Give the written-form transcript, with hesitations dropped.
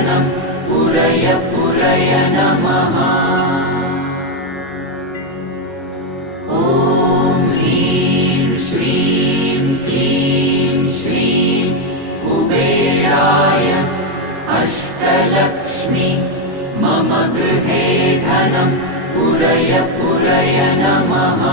धनं पुरय पुरय नमः। ॐ ह्रीं श्रीं क्लीं श्रीं कुबेराय अष्टलक्ष्मी मम गृहे धनं पुरय पुरय नमः।